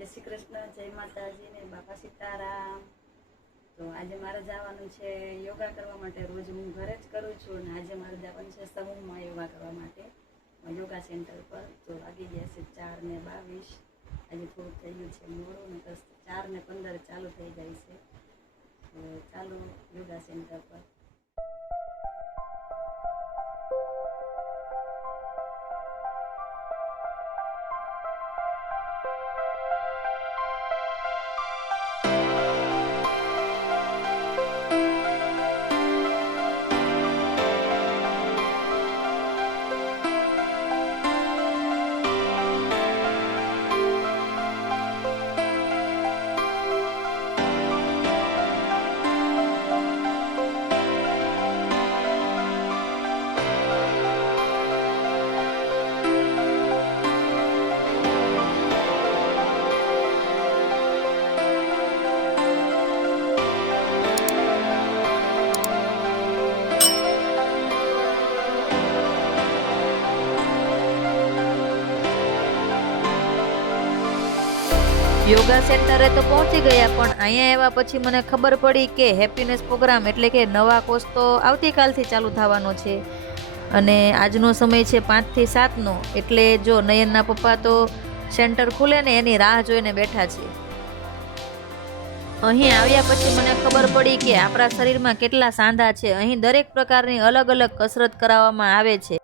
જય શ્રી કૃષ્ણ, જય માતાજી ને બાપા સીતારામ। તો આજે મારે જવાનું છે યોગા કરવા માટે। રોજ હું ઘરે જ કરું છું અને આજે મારે જવાનું છે સમૂહમાં યોગા કરવા માટે યોગા સેન્ટર પર। તો વાગી ગયા છે 4:22। આજે થોડુંક થઈ ગયું છે મોડું, ને 4:15 ચાલુ થઈ જાય છે। તો ચાલો યોગા સેન્ટર પર। યોગા સેન્ટરે તો પહોંચી ગયા, પણ અહીંયા આવ્યા પછી મને ખબર પડી કે હેપીનેસ પ્રોગ્રામ એટલે કે નવા કોર્સ તો આવતીકાલથી ચાલુ થવાનો છે અને આજનો સમય છે 5 થી 7નો। એટલે જો નયનના પપ્પા તો સેન્ટર ખુલે ને એની રાહ જોઈને બેઠા છે। અહીં આવ્યા પછી મને ખબર પડી કે આપણા શરીરમાં કેટલા સાંધા છે। અહીં દરેક પ્રકારની અલગ અલગ કસરત કરાવવામાં આવે છે।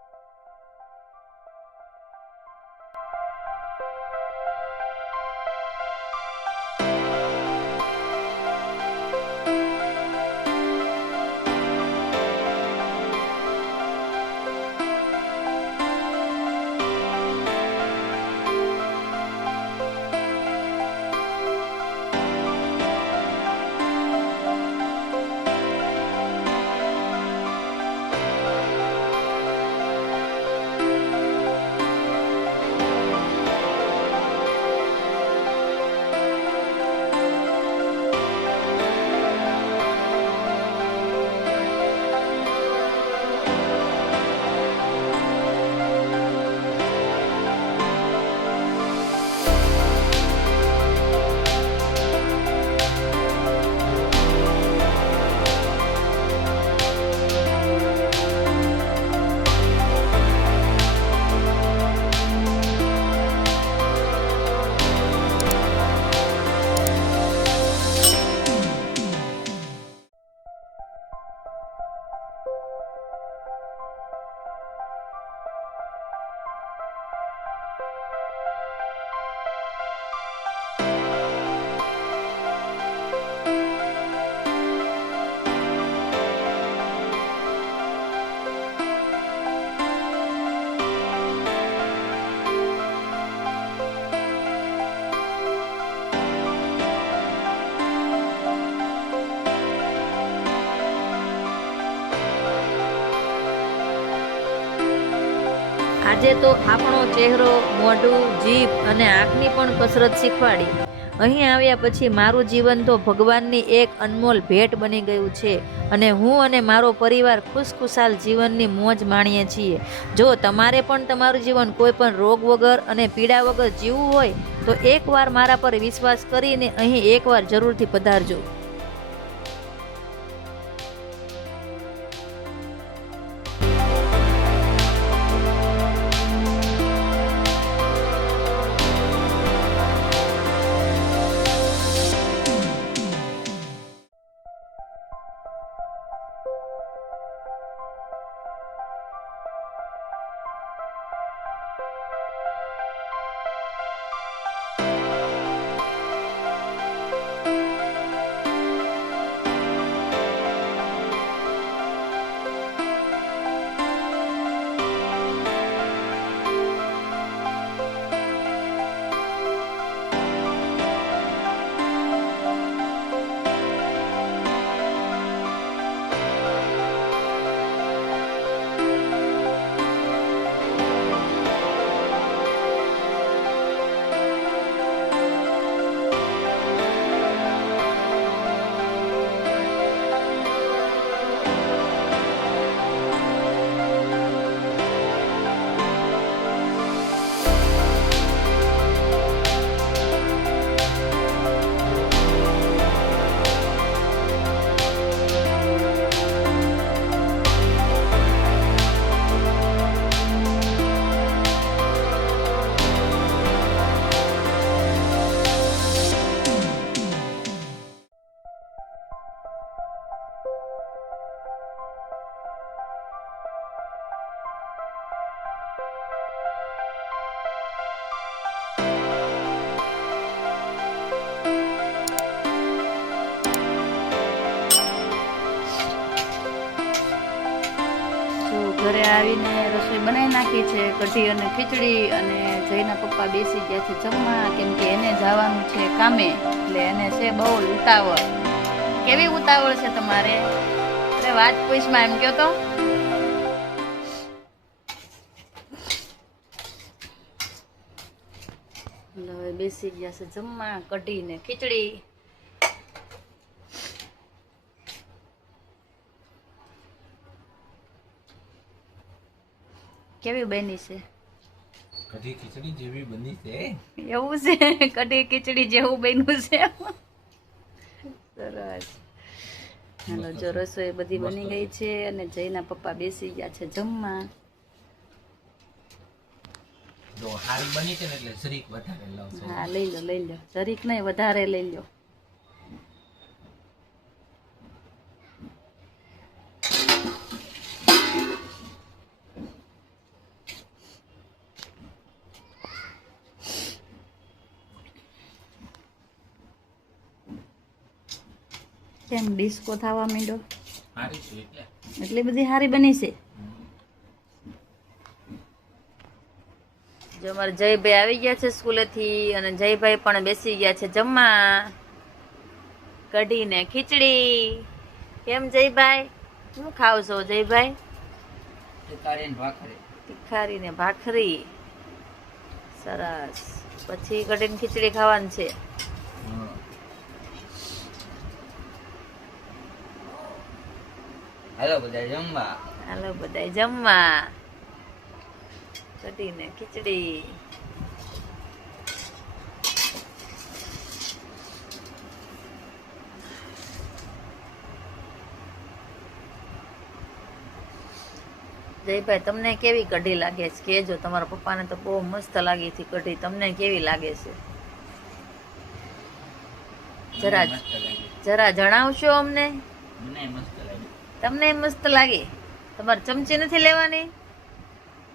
આજે તો આપણો ચહેરો, મોઢું, જીભ અને આંખની પણ કસરત શીખવાડી। અહીં આવ્યા પછી મારું જીવન તો ભગવાનની એક અનમોલ ભેટ બની ગયું છે અને હું અને મારો પરિવાર ખુશખુશાલ જીવનની મોજ માણીએ છીએ। જો તમારે પણ તમારું જીવન કોઈ પણ રોગ વગર અને પીડા વગર જીવવું હોય તો એકવાર મારા પર વિશ્વાસ કરીને અહીં એકવાર જરૂરથી પધારજો। ઘરે આવીને રસોઈ બનાવી નાખી છે, કઢી અને ખીચડી. અને જયના પપ્પા બેસી ગયા છે જમવા, કેમ કે એને જવાનું છે કામે, એટલે એને છે બહુ ઉતાવળ. કેવી ઉતાવળ છે તમારે? અરે વાત પૂછમાં એમ કહો તો. હવે બેસી ગયા છે જમવા, કઢી ને ખીચડી. કેવી બની છે? કઢી ખીચડી જેવી બની છે. એવું છે? કઢી ખીચડી જેવું બન્યું છે. સરસ. હાલો, જો રસોઈ બધી બની ગઈ છે અને જયના પપ્પા બેસી ગયા છે જમવા. જો હારી બની છે ને એટલે શરીક વધારે લાવશે. હા, લઈ લો લઈ લો, જરીક નહીં વધારે લઈ લો. કેમ ડિસ્કો થવા માંડ્યો? હારી છે એટલે. એટલી બધી સારી બની છે. જો અમારે જયભાઈ આવી ગયા છે સ્કૂલેથી અને જયભાઈ પણ બેસી ગયા છે જમવા. કઢી ને ખીચડી. કેમ જયભાઈ, શું ખાવ છો જયભાઈ? તિખારી ને ભાખરી. સરસ. પછી કઢી ને ખીચડી ખાવાની છે. હાલો બધા જમવા. હાલો બધા જમવા. કઢી ને ખીચડી. જયભાઈ, તમને કેવી કઢી લાગે છે? કેજો. તમારા પપ્પાને તો બહુ મસ્ત લાગી હતી કઢી. તમને કેવી લાગે છે? જરા જણાવશો અમને. તમને મસ્ત લાગી? તમારે ચમચી નથી લેવાની?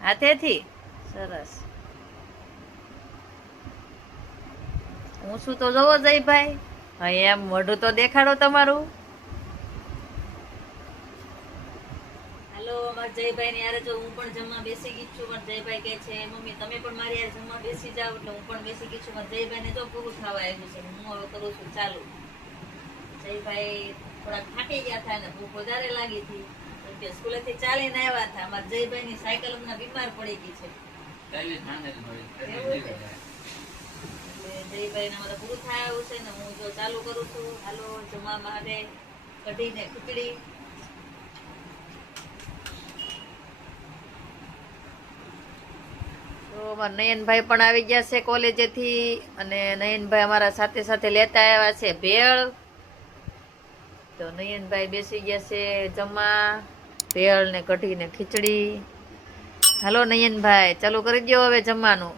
હાથેથી? સરસ. હું શું તો જોવો જયભાઈ. હા, એમ મોઢું તો દેખાડો તમારું. હાલો, અમારા જયભાઈ ની યારે જો હું પણ જમવા બેસી ગઈ છું. મારા જયભાઈ કહે છે મમ્મી તમે પણ મારી યારે જમવા બેસી જાઓ, એટલે હું પણ બેસી ગઈ છું. મારા જયભાઈ ને જો પૂરું થવા આવ્યું છે, હું હવે કરું છું ચાલુ. જયભાઈ થોડાક થાકી ગયા હતા અને ભૂખ વધારે લાગી હતી. સ્કૂલેથી ચાલીને આવ્યા હતા. અમારા જયભાઈ ની સાયકલ હમણાં બીમાર પડી ગઈ છે. જયભાઈ ને અમારે પૂરું થાય આવ્યું છે ને હું જો ચાલુ કરું છું. હાલો, જમવા માટે કઢી ને ખીચડી. તો અમારા નયનભાઈ પણ આવી ગયા છે કોલેજેથી અને નયનભાઈ અમારા સાથે સાથે લેતા આવ્યા છે ભેળ. તો નયનભાઈ બેસી ગયા છે જમવા. ભેળ ને કઢી ને ખીચડી. હાલો નયનભાઈ, ચાલુ કરી દો હવે જમવાનું.